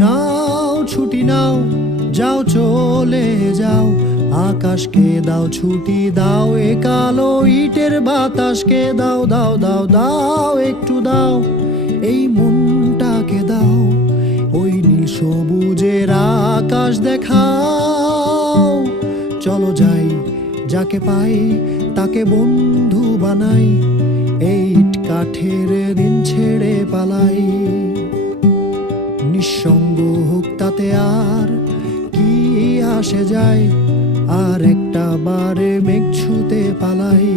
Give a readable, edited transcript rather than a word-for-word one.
নাও ছুটি নাও, যাও চলে যাও, আকাশকে দাও ছুটি দাও, এ কালো ইটের বাতাসকে দাও দাও দাও দাও একটু দাও, এই মনটাকে দাও, ওই নীল সবুজের আকাশ দেখাও। চলো যাই, যাকে পাই তাকে বন্ধু বানাই, এই ইট কাঠের দিন ছেড়ে পালাই। নিঃসঙ্গ হোক তাতে আর কি আসে যায়, আর একটা বারে মেঘ ছুঁতে পালাই।